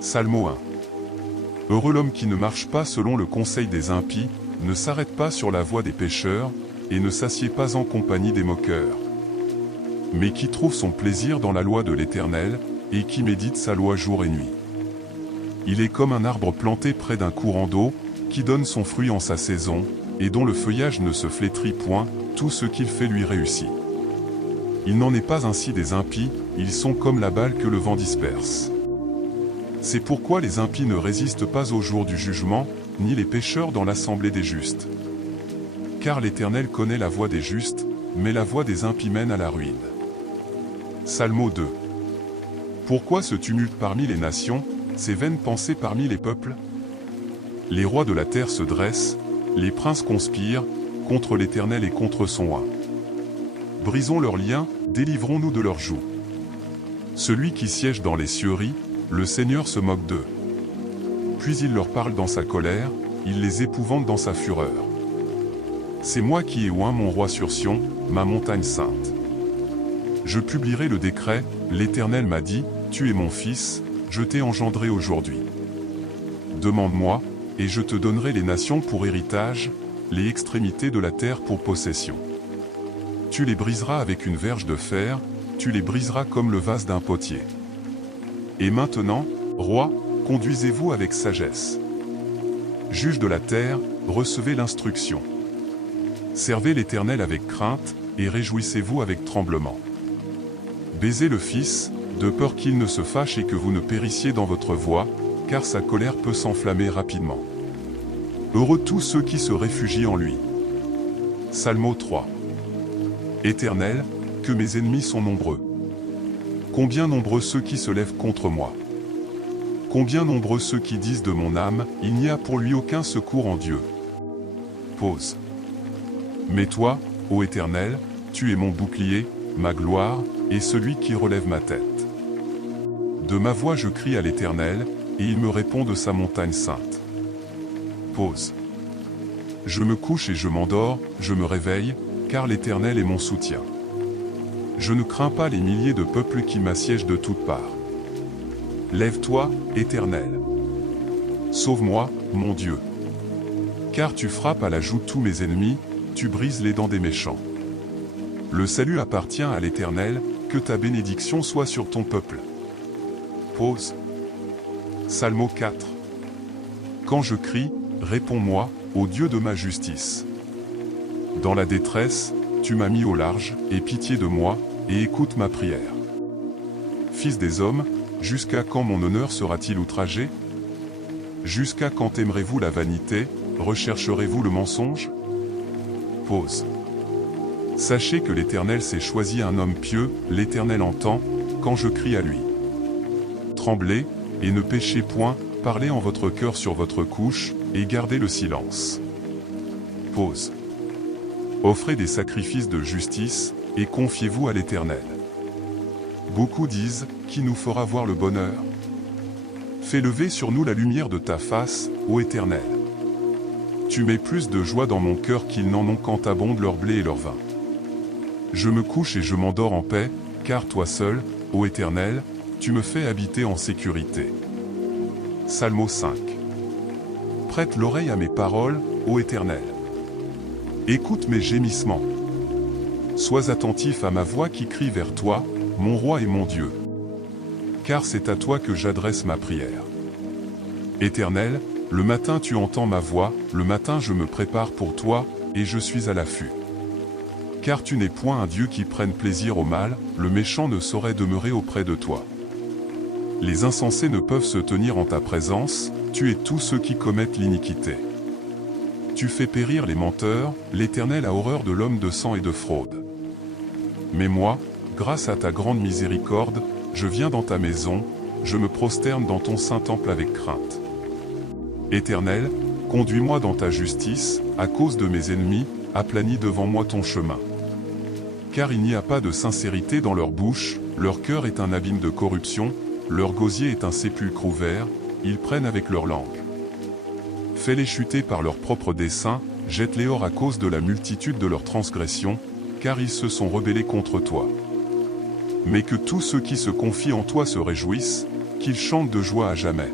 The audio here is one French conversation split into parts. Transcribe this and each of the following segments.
Salmo 1. Heureux l'homme qui ne marche pas selon le conseil des impies, ne s'arrête pas sur la voie des pécheurs, et ne s'assied pas en compagnie des moqueurs. Mais qui trouve son plaisir dans la loi de l'Éternel, et qui médite sa loi jour et nuit. Il est comme un arbre planté près d'un courant d'eau, qui donne son fruit en sa saison, et dont le feuillage ne se flétrit point, tout ce qu'il fait lui réussit. Il n'en est pas ainsi des impies, ils sont comme la balle que le vent disperse. C'est pourquoi les impies ne résistent pas au jour du jugement, ni les pécheurs dans l'assemblée des justes. Car l'Éternel connaît la voie des justes, mais la voie des impies mène à la ruine. Salmo 2. Pourquoi ce tumulte parmi les nations, ces vaines pensées parmi les peuples? Les rois de la terre se dressent, les princes conspirent, contre l'Éternel et contre son roi. Brisons leurs liens, délivrons-nous de leurs jougs. Celui qui siège dans les cieux rit, le Seigneur se moque d'eux. Puis il leur parle dans sa colère, il les épouvante dans sa fureur. C'est moi qui ai oint mon roi sur Sion, ma montagne sainte. Je publierai le décret, l'Éternel m'a dit, tu es mon fils, je t'ai engendré aujourd'hui. Demande-moi, et je te donnerai les nations pour héritage, les extrémités de la terre pour possession. Tu les briseras avec une verge de fer, tu les briseras comme le vase d'un potier. Et maintenant, roi, conduisez-vous avec sagesse. Juge de la terre, recevez l'instruction. Servez l'Éternel avec crainte, et réjouissez-vous avec tremblement. Baisez le Fils, de peur qu'il ne se fâche et que vous ne périssiez dans votre voie, car sa colère peut s'enflammer rapidement. Heureux tous ceux qui se réfugient en lui. Salmo 3. Éternel, que mes ennemis sont nombreux. Combien nombreux ceux qui se lèvent contre moi. Combien nombreux ceux qui disent de mon âme, il n'y a pour lui aucun secours en Dieu. Pause. Mais toi, ô Éternel, tu es mon bouclier, ma gloire, et celui qui relève ma tête. De ma voix je crie à l'Éternel, et il me répond de sa montagne sainte. Pause. Je me couche et je m'endors, je me réveille, car l'Éternel est mon soutien. Je ne crains pas les milliers de peuples qui m'assiègent de toutes parts. Lève-toi, Éternel. Sauve-moi, mon Dieu. Car tu frappes à la joue tous mes ennemis, tu brises les dents des méchants. Le salut appartient à l'Éternel, que ta bénédiction soit sur ton peuple. Pause. Salmo 4. Quand je crie, réponds-moi, ô Dieu de ma justice. Dans la détresse, tu m'as mis au large, aie pitié de moi, et écoute ma prière. Fils des hommes, jusqu'à quand mon honneur sera-t-il outragé? Jusqu'à quand aimerez-vous la vanité, rechercherez-vous le mensonge? Pause. Sachez que l'Éternel s'est choisi un homme pieux, l'Éternel entend, quand je crie à lui. Tremblez, et ne péchez point, parlez en votre cœur sur votre couche, et gardez le silence. Pause. Offrez des sacrifices de justice, et confiez-vous à l'Éternel. Beaucoup disent, qui nous fera voir le bonheur? Fais lever sur nous la lumière de ta face, ô Éternel. Tu mets plus de joie dans mon cœur qu'ils n'en ont quand abondent leur blé et leur vin. Je me couche et je m'endors en paix, car toi seul, ô Éternel, tu me fais habiter en sécurité. Salmo 5. Prête l'oreille à mes paroles, ô Éternel. Écoute mes gémissements. Sois attentif à ma voix qui crie vers toi, mon roi et mon Dieu. Car c'est à toi que j'adresse ma prière. Éternel, le matin tu entends ma voix, le matin je me prépare pour toi, et je suis à l'affût. Car tu n'es point un Dieu qui prenne plaisir au mal, le méchant ne saurait demeurer auprès de toi. Les insensés ne peuvent se tenir en ta présence, tu es tous ceux qui commettent l'iniquité. Tu fais périr les menteurs, l'Éternel a horreur de l'homme de sang et de fraude. Mais moi, grâce à ta grande miséricorde, je viens dans ta maison, je me prosterne dans ton saint temple avec crainte. Éternel, conduis-moi dans ta justice, à cause de mes ennemis, aplanis devant moi ton chemin. Car il n'y a pas de sincérité dans leur bouche, leur cœur est un abîme de corruption, leur gosier est un sépulcre ouvert, ils prennent avec leur langue. Fais-les chuter par leurs propres desseins, jette-les hors à cause de la multitude de leurs transgressions, car ils se sont rebellés contre toi. Mais que tous ceux qui se confient en toi se réjouissent, qu'ils chantent de joie à jamais.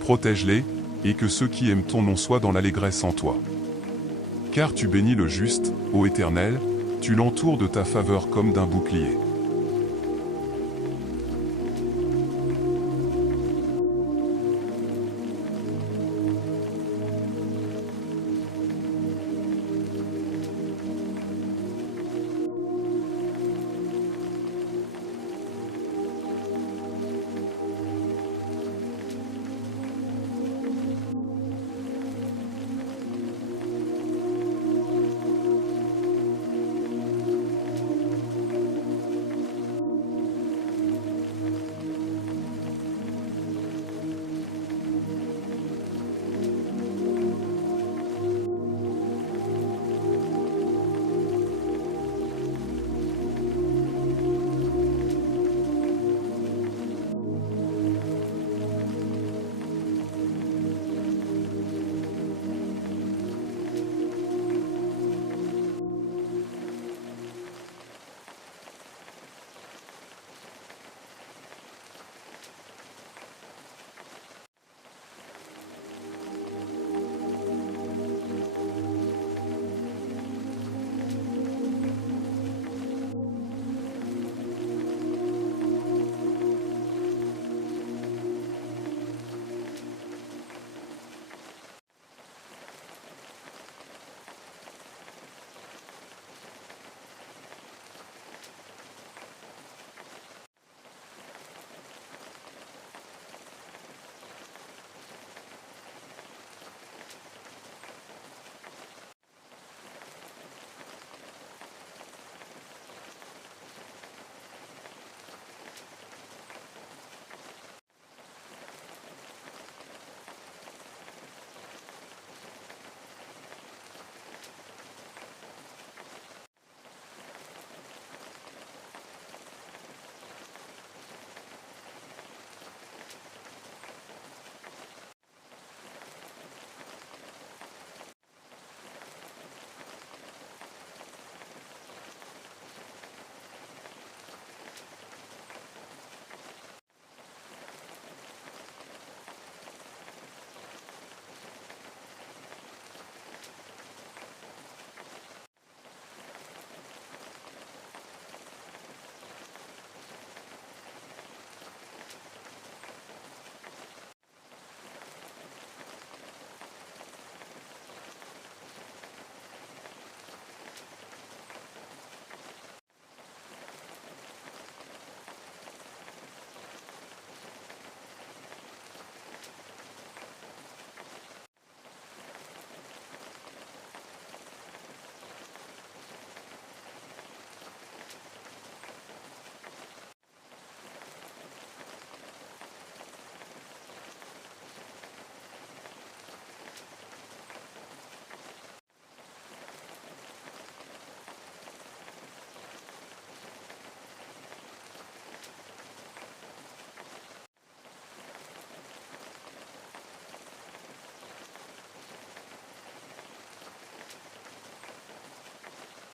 Protège-les, et que ceux qui aiment ton nom soient dans l'allégresse en toi. Car tu bénis le juste, ô Éternel, tu l'entoures de ta faveur comme d'un bouclier.